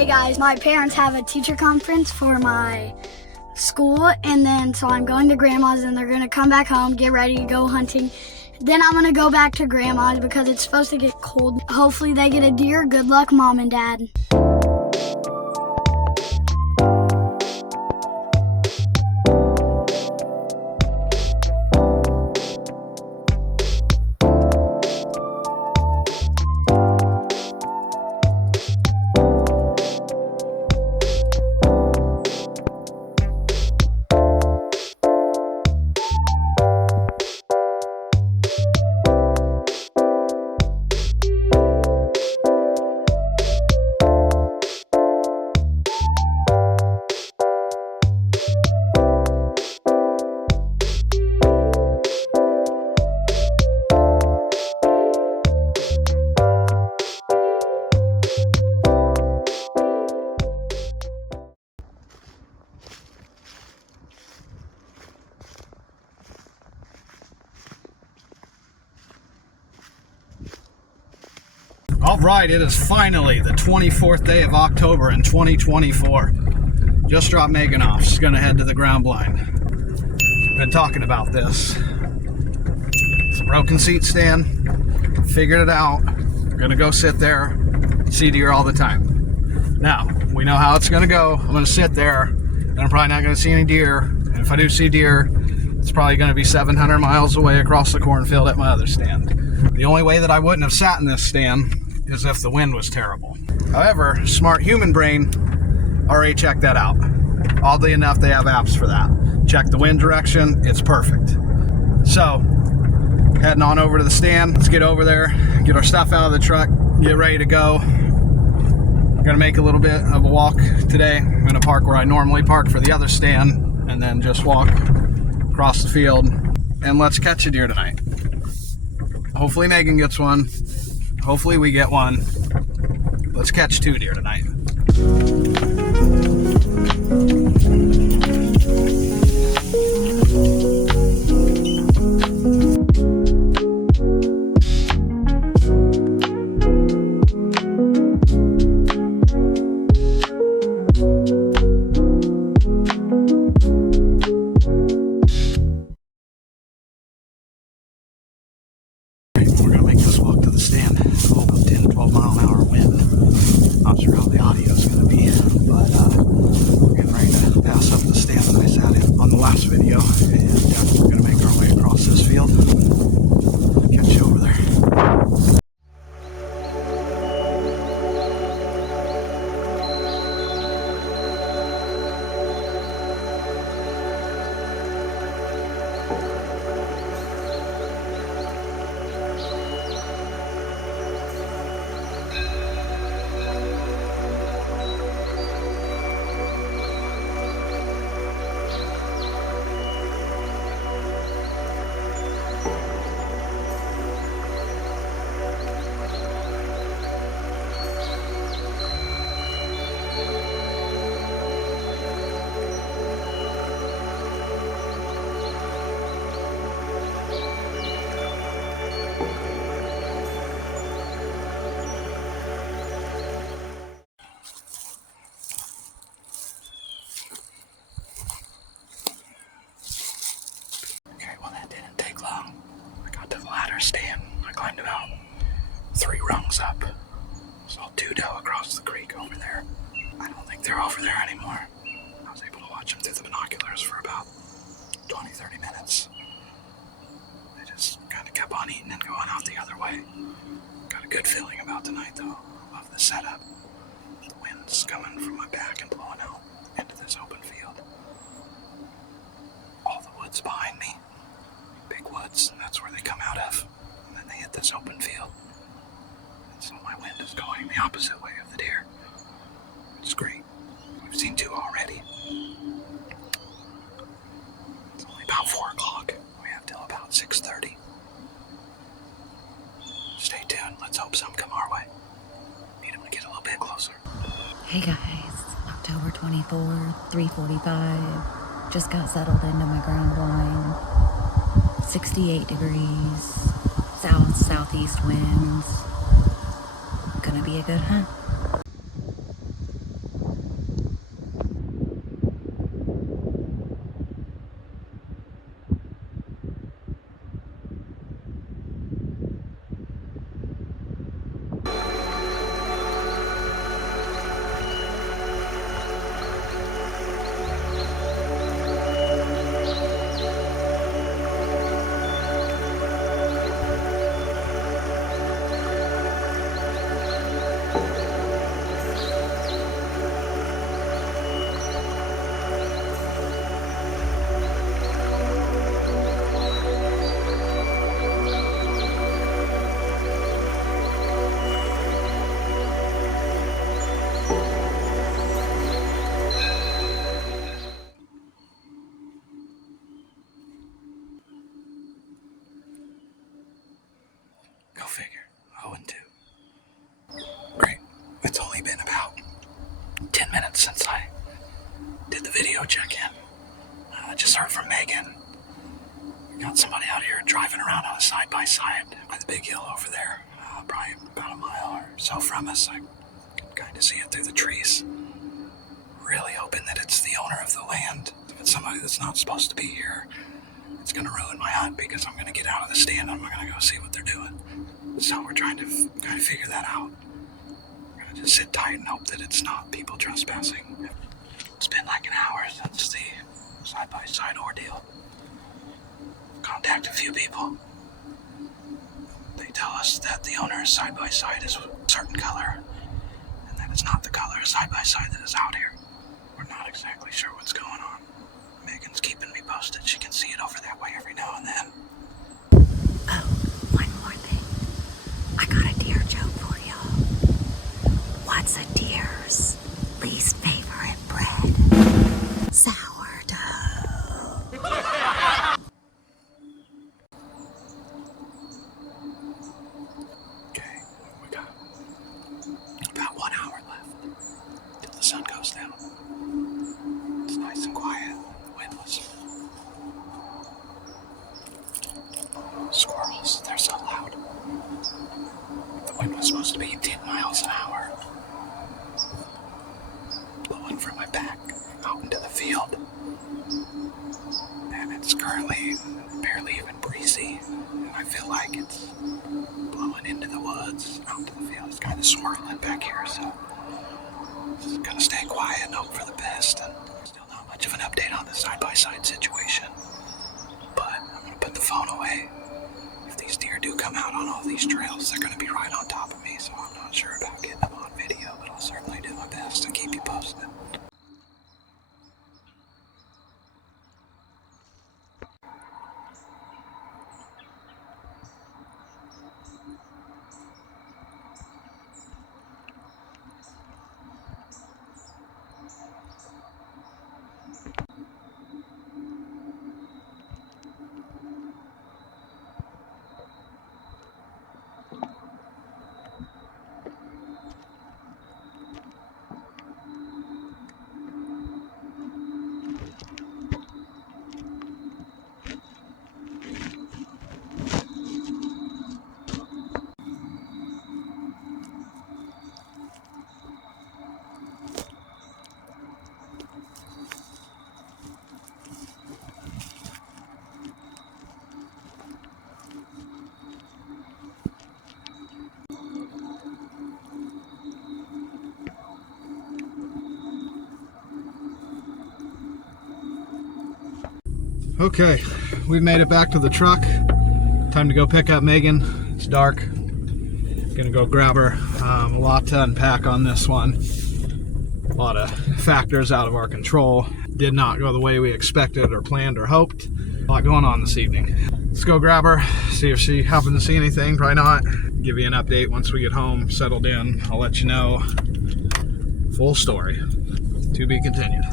Hey guys, my parents have a teacher conference for my school, and then so I'm going to grandma's and they're gonna come back home, get ready to go hunting. Then I'm gonna go back to grandma's because it's supposed to get cold. Hopefully they get a deer. Good luck, Mom and Dad. All right, it is finally the 24th day of October in 2024. Just dropped Megan off. She's gonna head to the ground blind. Been talking about this. It's a broken seat stand. Figured it out. Gonna go sit there, see deer all the time. Now, we know how it's gonna go. I'm gonna sit there, and I'm probably not gonna see any deer. And if I do see deer, it's probably gonna be 700 miles away across the cornfield at my other stand. The only way that I wouldn't have sat in this stand is if the wind was terrible. However, smart human brain already checked that out. Oddly enough, they have apps for that. Check the wind direction, it's perfect. So, heading on over to the stand. Let's get over there, get our stuff out of the truck, get ready to go. I'm gonna make a little bit of a walk today. I'm gonna park where I normally park for the other stand, and then just walk across the field, and let's catch a deer tonight. Hopefully Megan gets one. Hopefully we get one. Let's catch 2 deer tonight. We're gonna make this walk to the stand. Oh, 10 to 12 mile an hour wind. Not sure how the audio is gonna be, but we're getting ready to pass up the stand that I sat in on the last video, and we're gonna make our way across this field. Catch you over there. Stand. I climbed about 3 rungs up. Saw 2 doe across the creek over there. I don't think they're over there anymore. I was able to watch them through the binoculars for about 20-30 minutes. They just kind of kept on eating and going out the other way. Got a good feeling about tonight though. Love the setup. The wind's coming from my back and blowing out into this open field. All the woods behind me. Big woods, and that's where they come out of. And then they hit this open field. And so my wind is going the opposite way of the deer. It's great. We've seen 2 already. It's only about 4 o'clock. We have till about 6:30. Stay tuned. Let's hope some come our way. Need them to get a little bit closer. Hey guys, October 24th, 3:45. Just got settled into my ground blind. 68 degrees, southeast winds. Gonna be a good hunt. 10 minutes since I did the video check-in. I just heard from Megan. We got somebody out here driving around on a side-by-side by the big hill over there. Probably about a mile or so from us. I can kind of see it through the trees. Really hoping that it's the owner of the land. If it's somebody that's not supposed to be here, it's going to ruin my hunt because I'm going to get out of the stand and I'm going to go see what they're doing. So we're trying to kind of figure that out. We're going to just sit tight and hope that it's not people trespassing. It's been like an hour since the side-by-side ordeal. Contact a few people. They tell us that the owner's side-by-side is a certain color and that it's not the color side-by-side that is out here. We're not exactly sure what's going on. Megan's keeping me posted. She can see it over that way every now and then. Oh, one more thing. I got a deer joke for y'all. What's a deer's least favorite bread? Sourdough. Okay, we got about 1 hour left till the sun goes down. It's nice and quiet, windless. Squirrels, they're so loud. The wind was supposed to be 10 miles an hour. Blowing from my back out into the field. And it's currently barely even breezy. And I feel like it's blowing into the woods, out to the field. It's kind of swirling back here, so just gonna stay quiet and hope for the best. And still not much of an update on the side-by-side situation. But I'm gonna put the phone away. If these deer do come out on all these trails, they're gonna be right on top of me, so I'm not sure about getting them on video, but I'll certainly do my best to keep you posted. Okay, we've made it back to the truck. Time to go pick up Megan. It's dark. Gonna go grab her. A lot to unpack on this one. A lot of factors out of our control. Did not go the way we expected or planned or hoped. A lot going on this evening. Let's go grab her, see if she happened to see anything. Probably not. Give you an update once we get home, settled in. I'll let you know. Full story. To be continued.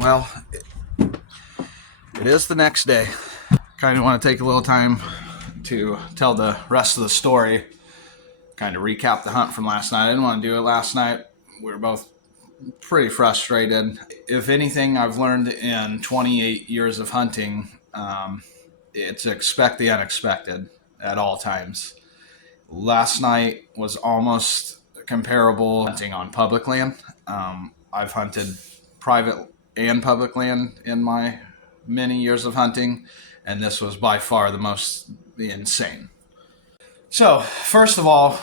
Well, it is the next day. Kind of want to take a little time to tell the rest of the story. Kind of recap the hunt from last night. I didn't want to do it last night. We were both pretty frustrated. If anything I've learned in 28 years of hunting, it's expect the unexpected at all times. Last night was almost comparable hunting on public land. I've hunted private and public land in my many years of hunting, and this was by far the most insane. So, first of all,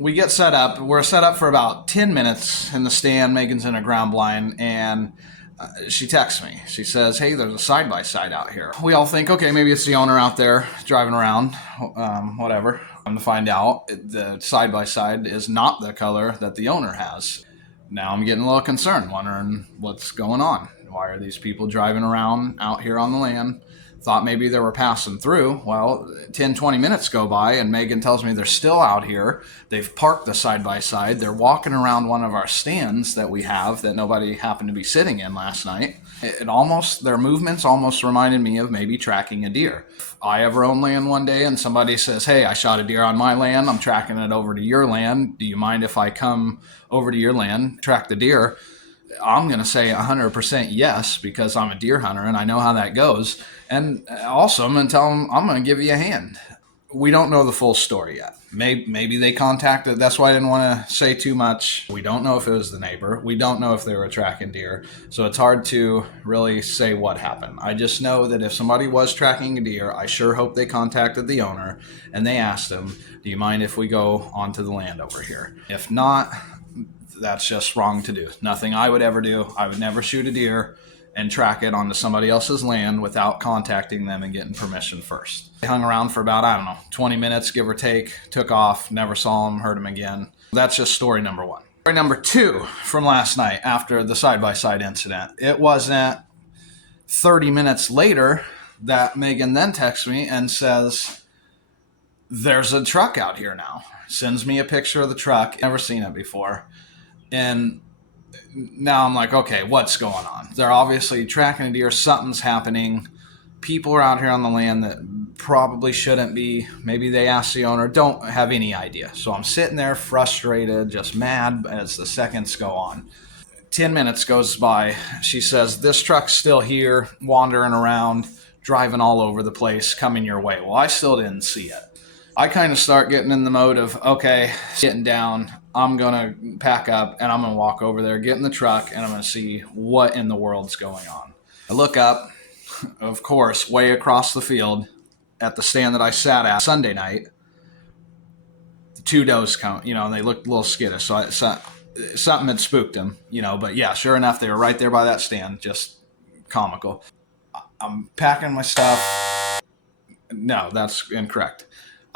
we get set up. We're set up for about 10 minutes in the stand. Megan's in a ground blind, and she texts me. She says, hey, there's a side-by-side out here. We all think, okay, maybe it's the owner out there driving around, whatever. To find out, the side-by-side is not the color that the owner has. Now I'm getting a little concerned, wondering what's going on. Why are these people driving around out here on the land Thought maybe they were passing through. Well, 10, 20 minutes go by and Megan tells me they're still out here. They've parked the side-by-side. They're walking around one of our stands that we have that nobody happened to be sitting in last night. Their movements almost reminded me of maybe tracking a deer. If I ever own land one day and somebody says, hey, I shot a deer on my land, I'm tracking it over to your land. Do you mind if I come over to your land, track the deer? I'm going to say 100% yes, because I'm a deer hunter and I know how that goes. And also, I'm going to tell them I'm going to give you a hand. We don't know the full story yet. Maybe they contacted. That's why I didn't want to say too much. We don't know if it was the neighbor. We don't know if they were tracking deer. So it's hard to really say what happened. I just know that if somebody was tracking a deer, I sure hope they contacted the owner and they asked him, do you mind if we go onto the land over here? If not, that's just wrong to do. Nothing I would ever do. I would never shoot a deer and track it onto somebody else's land without contacting them and getting permission first. They hung around for about, 20 minutes, give or take, took off, never saw them, heard them again. That's just story number one. Story number two from last night after the side-by-side incident. It wasn't 30 minutes later that Megan then texts me and says, there's a truck out here now. Sends me a picture of the truck. Never seen it before. And now I'm like, okay, what's going on? They're obviously tracking a deer. Something's happening. People are out here on the land that probably shouldn't be. Maybe they asked the owner. Don't have any idea. So I'm sitting there frustrated, just mad as the seconds go on. 10 minutes goes by. She says, this truck's still here, wandering around, driving all over the place, coming your way. Well, I still didn't see it. I kind of start getting in the mode of, okay, getting down, I'm going to pack up and I'm going to walk over there, get in the truck, and I'm going to see what in the world's going on. I look up, of course, way across the field at the stand that I sat at Sunday night. The two does come, and they looked a little skittish, so something had spooked them, but yeah, sure enough, they were right there by that stand, just comical. I'm packing my stuff. No, that's incorrect.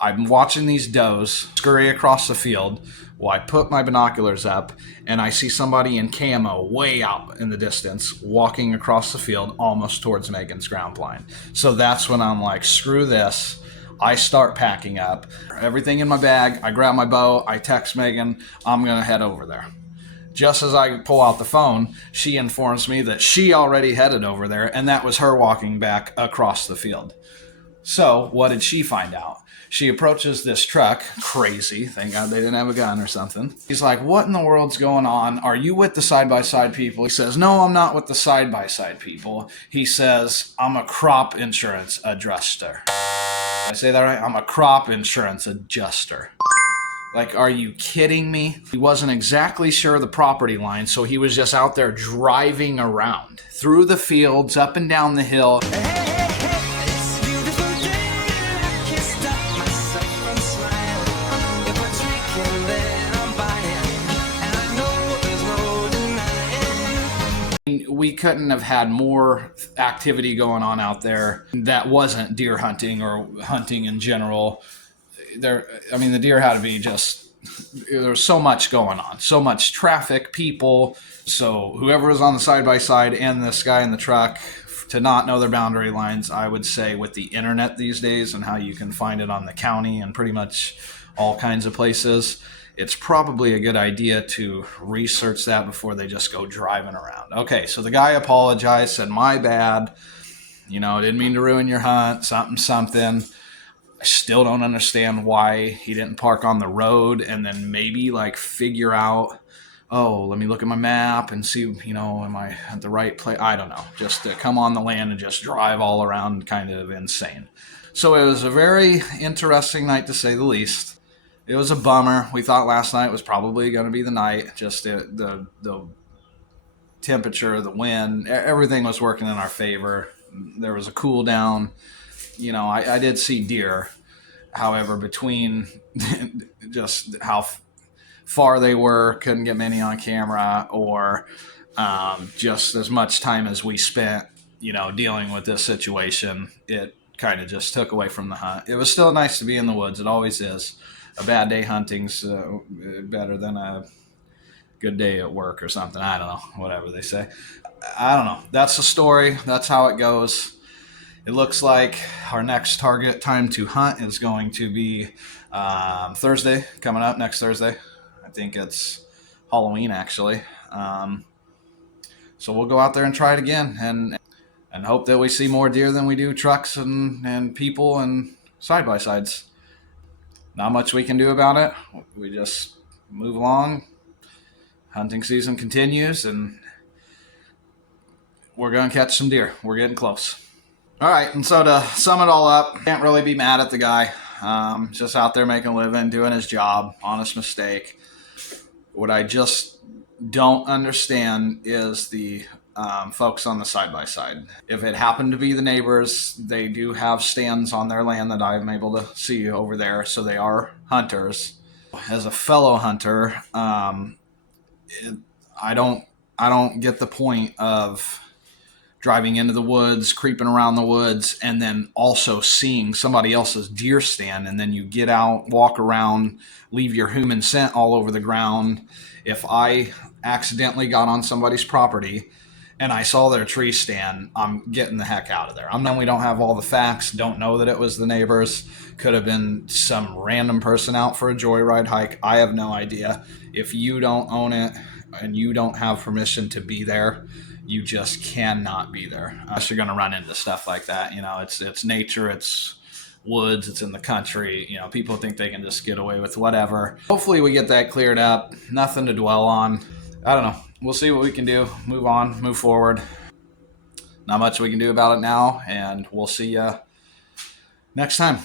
I'm watching these does scurry across the field. Well, I put my binoculars up and I see somebody in camo way out in the distance walking across the field almost towards Megan's ground blind. So that's when I'm like, screw this. I start packing up. Everything in my bag. I grab my bow. I text Megan. I'm going to head over there. Just as I pull out the phone, she informs me that she already headed over there and that was her walking back across the field. So what did she find out? She approaches this truck, crazy, thank God they didn't have a gun or something. He's like, what in the world's going on? Are you with the side-by-side people? He says, no, I'm not with the side-by-side people. He says, I'm a crop insurance adjuster. Did I say that right? I'm a crop insurance adjuster. Like, are you kidding me? He wasn't exactly sure of the property line, so he was just out there driving around through the fields, up and down the hill. We couldn't have had more activity going on out there that wasn't deer hunting or hunting in general. The deer had to be there was so much going on, so much traffic, people. So whoever was on the side-by-side and this guy in the truck, to not know their boundary lines, I would say with the internet these days and how you can find it on the county and pretty much all kinds of places, it's probably a good idea to research that before they just go driving around. Okay, so the guy apologized, said, my bad. Didn't mean to ruin your hunt, something. I still don't understand why he didn't park on the road and then maybe figure out, let me look at my map and see, am I at the right place? I don't know. Just to come on the land and just drive all around, kind of insane. So it was a very interesting night to say the least. It was a bummer. We thought last night was probably going to be the night. Just the temperature, the wind, everything was working in our favor. There was a cool down. I did see deer. However, between just how far they were, couldn't get many on camera, or just as much time as we spent, dealing with this situation, it kind of just took away from the hunt. It was still nice to be in the woods. It always is. A bad day hunting's better than a good day at work or something. I don't know, whatever they say. I don't know. That's the story. That's how it goes. It looks like our next target time to hunt is going to be Thursday, coming up next Thursday. I think it's Halloween, actually. So we'll go out there and try it again, and hope that we see more deer than we do trucks and people and side-by-sides. Not much we can do about it. We just move along. Hunting season continues, and we're going to catch some deer. We're getting close. All right, and so to sum it all up, can't really be mad at the guy. Just out there making a living, doing his job, honest mistake. What I just don't understand is the folks on the side-by-side. If it happened to be the neighbors, they do have stands on their land that I'm able to see over there, so they are hunters. As a fellow hunter, I don't get the point of driving into the woods, creeping around the woods, and then also seeing somebody else's deer stand, and then you get out, walk around, leave your human scent all over the ground. If I accidentally got on somebody's property and I saw their tree stand, I'm getting the heck out of there. We don't have all the facts, don't know that it was the neighbors. Could have been some random person out for a joyride hike. I have no idea. If you don't own it and you don't have permission to be there, you just cannot be there. Unless you're going to run into stuff like that. You know, it's nature, it's woods, it's in the country. You know, people think they can just get away with whatever. Hopefully we get that cleared up. Nothing to dwell on. I don't know. We'll see what we can do. Move on, move forward. Not much we can do about it now, and we'll see you next time.